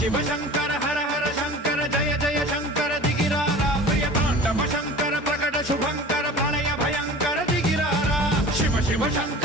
शिव शंकर हर हर शंकर जय जय शंकर दिगिरारा प्रियतांडव शंकर प्रकट शुभंकर प्रणय भयंकर दिगिरारा शिव शिव शंकर